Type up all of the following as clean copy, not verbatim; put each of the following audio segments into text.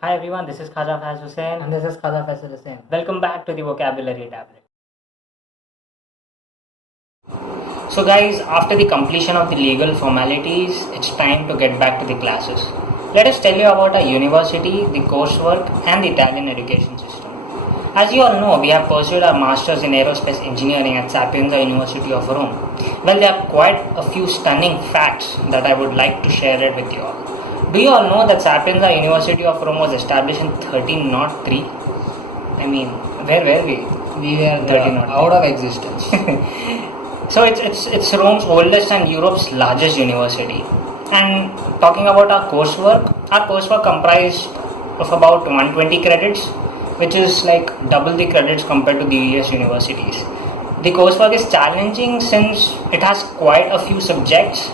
Hi everyone, this is Khaja Faiz Hussain. And this is Khaja Faisal Hussain. Welcome back to the Vocabulary Tablet. So guys, after the completion of the legal formalities, it's time to get back to the classes. Let us tell you about our university, the coursework and the Italian education system. As you all know, we have pursued our Masters in Aerospace Engineering at Sapienza University of Rome. Well, there are quite a few stunning facts that I would like to share it with you all. Do you all know that Sapienza University of Rome was established in 1303? I mean, where were we? We were 1303. out of existence. So it's Rome's oldest and Europe's largest university. And talking about our coursework comprised of about 120 credits, which is like double the credits compared to the US universities. The coursework is challenging since it has quite a few subjects.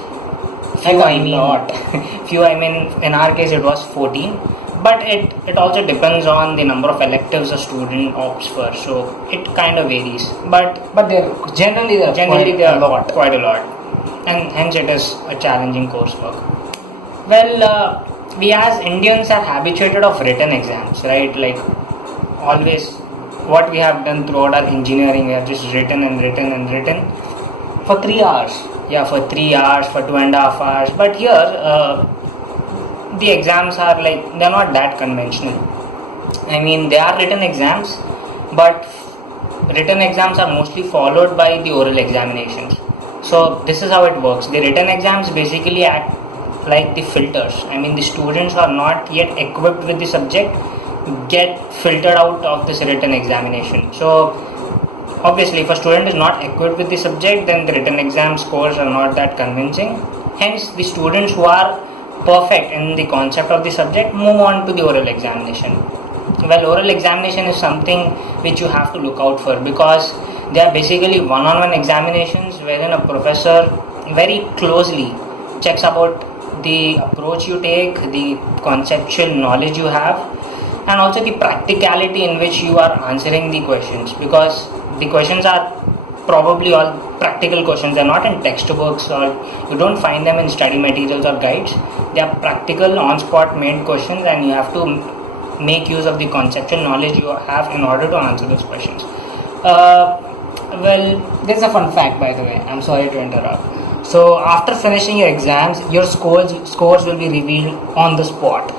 Few I mean, in our case it was 14. But it also depends on the number of electives a student opts for, so it kind of varies. But they're generally quite a lot, and hence it is a challenging coursework. Well, we as Indians are habituated of written exams, right? Like always, what we have done throughout our engineering, we have just written for 3 hours. Yeah, for 3 hours, for 2.5 hours. But here, the exams are like, they're not that conventional. I mean, they are written exams, but written exams are mostly followed by the oral examinations. So this is how it works. The written exams basically act like the filters. I mean, the students who are not yet equipped with the subject get filtered out of this written examination. So obviously, if a student is not equipped with the subject, then the written exam scores are not that convincing. Hence, the students who are perfect in the concept of the subject move on to the oral examination. Well, oral examination is something which you have to look out for, because they are basically one-on-one examinations wherein a professor very closely checks about the approach you take, the conceptual knowledge you have, and also the practicality in which you are answering the questions, because the questions are probably all practical questions. They're not in textbooks, or you don't find them in study materials or guides. They are practical, on-spot made questions, and you have to make use of the conceptual knowledge you have in order to answer those questions. Well, There's a fun fact, by the way. I'm sorry to interrupt. So after finishing your exams, your scores will be revealed on the spot.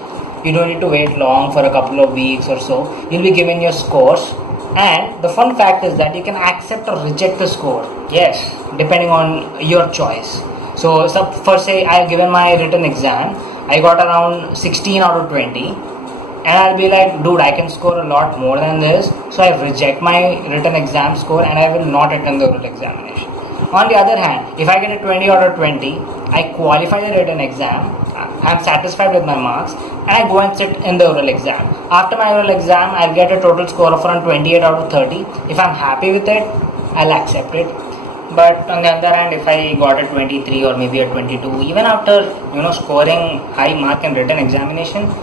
You don't need to wait long for a couple of weeks or so. You'll be given your scores. And the fun fact is that you can accept or reject the score. yes, Depending on your choice. So for say I have given my written exam, I got around 16 out of 20, and I'll be like, dude, I can score a lot more than this, so I reject my written exam score and I will not attend the oral examination. On the other hand, if I get a 20 out of 20, I qualify the written exam, I'm satisfied with my marks, and I go and sit in the oral exam. After my oral exam, I'll get a total score of around 28 out of 30. If I'm happy with it, I'll accept it. but on the other hand, if I got a 23 or maybe a 22, even after scoring high mark in written examination,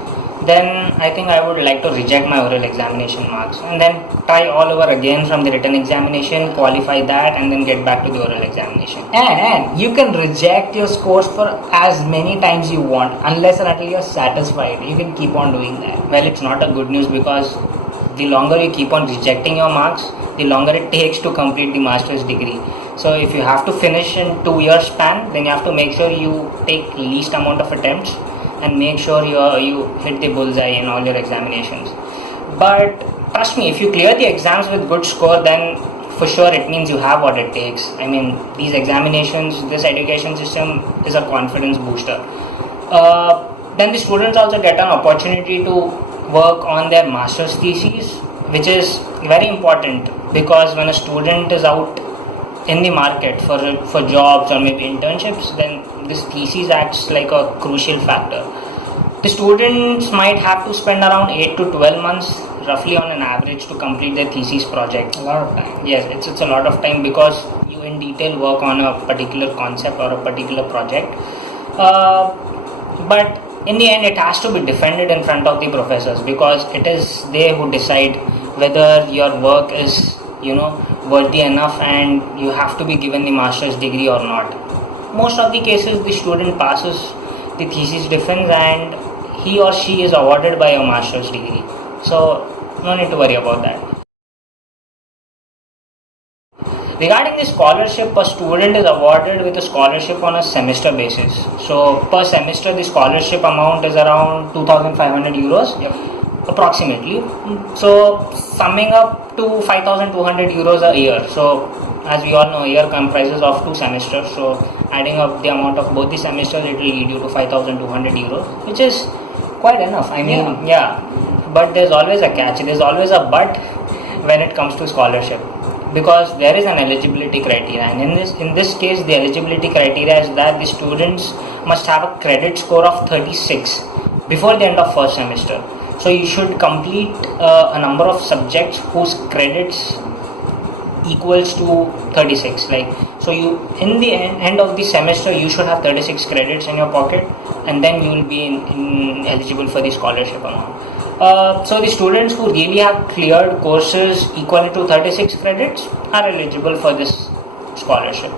then I think I would like to reject my oral examination marks and then try all over again from the written examination, qualify that, and then get back to the oral examination. And you can reject your scores for as many times you want, unless and until you're satisfied. You can keep on doing that. Well, it's not a good news, because the longer you keep on rejecting your marks, the longer it takes to complete the master's degree. So if you have to finish in 2 years span, then you have to make sure you take least amount of attempts and make sure you hit the bullseye in all your examinations. But trust me, if you clear the exams with good score, then for sure it means you have what it takes. I mean, these examinations, this education system is a confidence booster. Then the students also get an opportunity to work on their master's thesis, which is very important, because when a student is out in the market for jobs or maybe internships, then this thesis acts like a crucial factor. The students might have to spend around 8 to 12 months roughly on an average to complete their thesis project. A lot of time. Yes, it's a lot of time, because you in detail work on a particular concept or a particular project. But in the end, it has to be defended in front of the professors, because it is they who decide whether your work is worthy enough and you have to be given the master's degree or not. Most of the cases, the student passes the thesis defense and he or she is awarded by a master's degree. So no need to worry about that. Regarding the scholarship, a student is awarded with a scholarship on a semester basis. So per semester the scholarship amount is around 2,500 euros. Approximately. So summing up to 5,200 euros a year. So as we all know, a year comprises of 2 semesters. So adding up the amount of both the semesters, it will lead you to 5,200 euros, which is quite enough. I mean, yeah. But there's always a catch. There's always a but when it comes to scholarship, because there is an eligibility criteria, and in this case the eligibility criteria is that the students must have a credit score of 36 before the end of first semester. So you should complete a number of subjects whose credits equals to 36. Like, so you in the end of the semester you should have 36 credits in your pocket, and then you will be eligible for the scholarship amount. So the students who really have cleared courses equal to 36 credits are eligible for this scholarship.